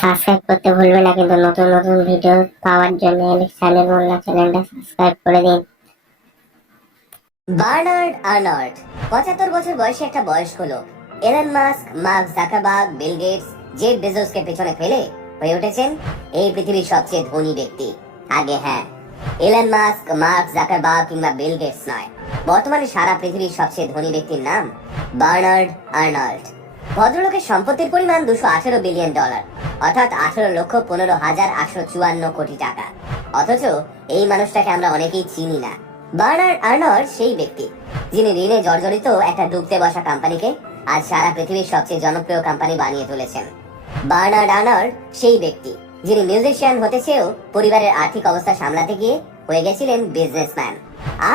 Subscribe করতে ভুলবে না কিন্তু নতুন নতুন ভিডিও পাওয়ার জন্য চ্যানেল মোল্লা চ্যানেলটা সাবস্ক্রাইব করে দিন। বার্নার্ড আর্নল্ড 75 বছর বয়সে একটা বয়স্ক লোক। Elon Musk, Mark Zuckerberg, Bill Gates, Jeff বেজোসকে পেছনে ফেলে হয়ে উঠেছেন এই পৃথিবীর সবচেয়ে ধনী ব্যক্তি। আগে হ্যাঁ, এলন মাস্ক, মার্ক জাকারবার্গ কিংবা বিল গেটস নয়, বর্তমানে সারা পৃথিবীর সবচেয়ে ধনী ব্যক্তির নাম বার্নার্ড আর্নল্ড। ভদ্রলোকের সম্পত্তির পরিমাণ $218 বিলিয়ন, অর্থাৎ 18,15,854 কোটি টাকা। অথচ এই মানুষটাকে আমরা অনেকেই চিনি না। বার্নার্ড আর্নল্ড সেই ব্যক্তি যিনি ঋণে জর্জরিত একটা ডুবতে বসা কোম্পানিকে আজ সারা পৃথিবীর সবচেয়ে জনপ্রিয় কোম্পানি বানিয়ে তুলেছেন। বার্নার্ড আর্নল্ড সেই ব্যক্তি যিনি মিউজিশিয়ান হতে চেয়েও পরিবারের আর্থিক অবস্থা সামলাতে গিয়ে হয়ে গেছিলেন বিজনেসম্যান।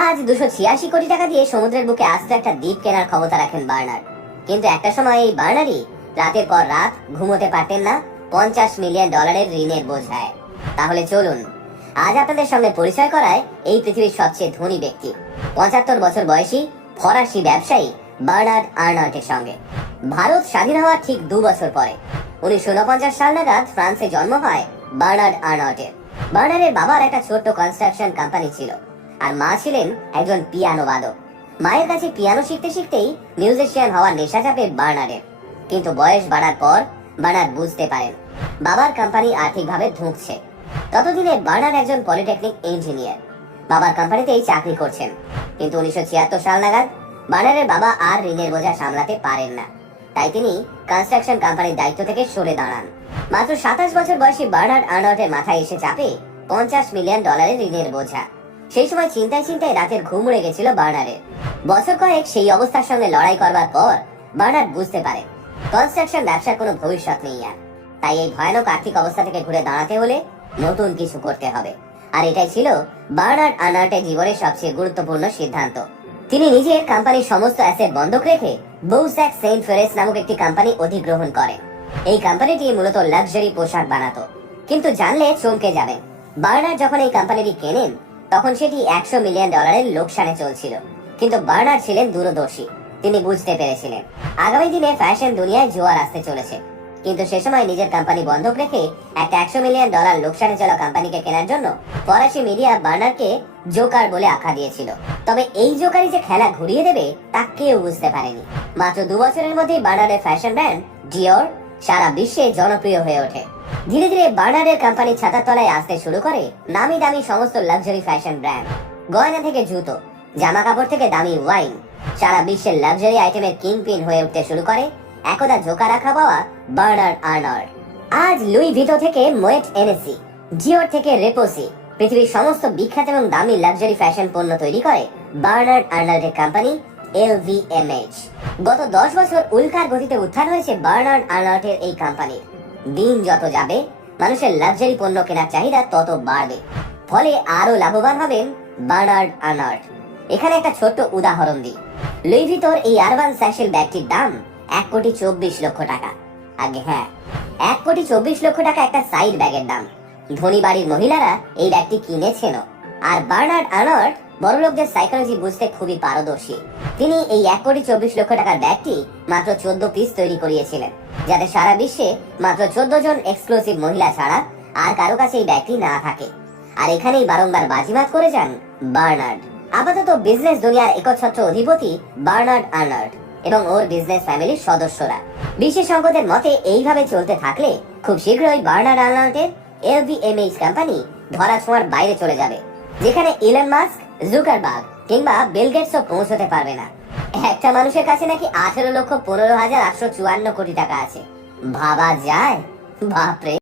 আজ 286 কোটি টাকা দিয়ে সমুদ্রের বুকে আস্ত একটা দ্বীপ কেনার ক্ষমতা রাখেন বার্নার্ড। কিন্তু একটা সময় এই বার্নার্ডই রাতের পর রাত ঘুমোতে পারতেন না $50 মিলিয়ন ঋণের বোঝায়। তাহলে চলুন আজ আপনাদের সঙ্গে পরিচয় করায় এই পৃথিবীর সবচেয়ে ধনী ব্যক্তি, 75 বছর বয়সী ফরাসি ব্যবসায়ী বার্নার্ড আর্নল্ডের সঙ্গে। ভারত স্বাধীন হওয়ার ঠিক 2 বছর পরে 1949 সাল নাগাদ ফ্রান্সে জন্ম হয় বার্নার্ড আর্নল্ডের। বার্নার্ডের বাবার একটা ছোট্ট কনস্ট্রাকশন কোম্পানি ছিল, আর মা ছিলেন একজন পিয়ানো বাদক। মায়ের কাছে পিয়ানো শিখতে শিখতেই মিউজিশিয়ান হওয়ার নেশা চাপে বার্নার্ডের। কিন্তু বয়স বাড়ার পর বার্নার্ড বুঝতে পারেন বাবার কোম্পানি আর্থিকভাবে ধুঁকছে। ততদিনে বার্নার্ড একজন পলিটেকনিক ইঞ্জিনিয়ার বাবার কোম্পানিতেই চাকরি করছেন। কিন্তু 1976 সাল নাগাদ বার্নার্ডের বাবা আর ঋণের বোঝা সামলাতে পারেন না, তাই তিনি কনস্ট্রাকশন কোম্পানির দায়িত্ব থেকে সরে দাঁড়ান। মাত্র 27 বছর বয়সী বার্নার্ড আর্নল্ডের মাথায় এসে চাপে $50 মিলিয়ন ঋণের বোঝা। সেই সময় চিন্তায় চিন্তায় রাতের ঘুম উড়ে গেছিল বার্নার্ডের। বছর কয়েক সেই অবস্থার সঙ্গে লড়াই করবার পর বার্নার্ড বুঝতে পারে কনস্ট্রাকশন ব্যবসার কোনো ভবিষ্যৎ নেই আর। তাই এই ভয়ানক আর্থিক অবস্থা থেকে ঘুরে দাঁড়াতে হলে নতুন কিছু করতে হবে। আর এটাই ছিল বার্নার্ড আর্নল্ডের জীবনের সবচেয়ে গুরুত্বপূর্ণ সিদ্ধান্ত। তিনি নিজের কোম্পানির সমস্ত অ্যাসেট বন্ধক রেখে বৌস্যাক সেন্ট ফেরেস নামক একটি কোম্পানি অধিগ্রহণ করেন। এই কোম্পানিটি মূলত লাক্সারি পোশাক বানাতো। কিন্তু জানলে চমকে যাবেন, বার্নার্ড যখন এই কোম্পানিটি কেনেন তখন সেটি $100 মিলিয়ন লোকসানে চলছিল। কিন্তু বার্নার্ড ছিলেন দূরদর্শী। তিনি বুঝতে পেরেছিলেন আগামী দিনে ফ্যাশন দুনিয়ায় জোয়ার আসতে চলেছে। কিন্তু সে সময় নিজের কোম্পানি বন্ধক রেখে একটা $100 মিলিয়ন লোকসানে চলা কোম্পানিকে কেনার জন্য ফরাসি মিডিয়া বার্নার্ডকে জোকার বলে আখ্যা দিয়েছিল। তবে এই জোকারই যে খেলা ঘুরিয়ে দেবে তা কেউ বুঝতে পারেনি। মাত্র 2 বছরের মধ্যেই বার্নার্ডের ফ্যাশন ব্র্যান্ড ডিওর সারা বিশ্বে জনপ্রিয় হয়ে ওঠে। ধীরে ধীরে বার্নার্ডের কোম্পানির ছাতার তলায় আসতে শুরু করে নামি দামি সমস্ত লাক্সারি ফ্যাশন ব্র্যান্ড। গয়না থেকে জুতো, জামা কাপড় থেকে দামি ওয়াইন, সারা বিশ্বের লাক্সারি আইটেমের কিংপিন হয়ে উঠতে শুরু করে একদা জোকা রাখা পাওয়া বার্নার্ড আর্নল্ড। আজ লুই ভিটো থেকে মোয়েট এনেসি, ডিওর থেকে রেপোসি, পৃথিবীর সমস্ত বিখ্যাত এবং দামি লাক্সারি ফ্যাশন পণ্য তৈরি করে বার্নার্ড আর্নল্ডের কোম্পানি LVMH। গত 10 বছর উল্কার গতিতে উত্থান হয়েছে বার্নার্ড আর্নল্ডের এই কোম্পানির। দিন যত যাবে মানুষের লাক্সারি পণ্য কেনার চাহিদা তত বাড়বে, ফলে আরো লাভবান হবেন বার্নার্ড আর্নল্ড। এখানে একটা ছোট্ট উদাহরণ দিই। লুই ভিতর এই আরবান স্যাশেল ব্যাগটির দাম $1,24,00,000 টাকা। আগে হ্যাঁ, $1,24,00,000 টাকা একটা সাইড ব্যাগের দাম। ধনী বাড়ির মহিলারা এই ব্যাগটি কিনেছেনও। আর বার্নার্ড আর্নল্ড বড়লোকদের সাইকোলজি বুঝতে খুবই পারদর্শী। তিনি এই $1,24,00,000 টাকার ব্যাগটি মাত্র 14 পিস তৈরি করিয়েছিলেন, যাতে সারা বিশ্বে মাত্র 14 জন এক্সক্লুসিভ মহিলা ছাড়া আর কারো কাছে এই ব্যাগটি না থাকে। আর এখানেই বারংবার বাজিমাত করে যান বার্নার্ড। আপাতত বিজনেস দুনিয়ার একচ্ছত্র অধিপতি বার্নার্ড আর্নল্ড এবং ওর বিজনেস ফ্যামিলির সদস্যরা। বিশেষজ্ঞদের মতে এইভাবে চলতে থাকলে খুব শীঘ্রই বার্নার্ড আর্নল্ডের LVMH কোম্পানি ধরা ছোঁয়ার বাইরে চলে যাবে, যেখানে ইলন মাস্ক, জুকারবার্গ কিংবা বিল গেটসও পৌঁছতে পারবে না। একটা মানুষের কাছে নাকি 18,15,854 কোটি টাকা আছে। ভাবা যায়? বাপরে।